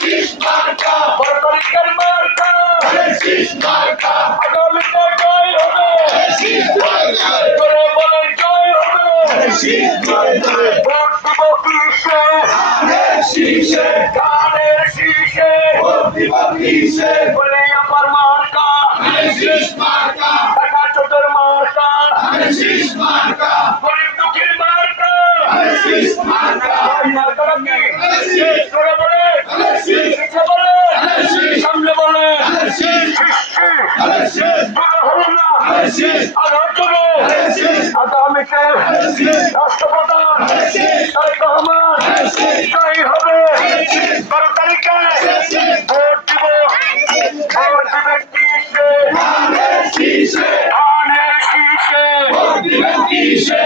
বড় তারিখের মার্কা আগামীতে জয় হবে করে বলেন জয় হবে ভোট দিব কিসে কানের শীষে বলে আবার মার্কা টাকা চোটের মার্কা গরিব দুঃখীর মার্কা মার্কাটা কি তোরা বলে পিছে বলে সামনে বলে হল না আরো চলে আগামীতে রাষ্ট্রপ্রধান তারেক রহমান জয়ী হবে 12 তারিখে ভোট দিবেন কিসে ধানের শীষে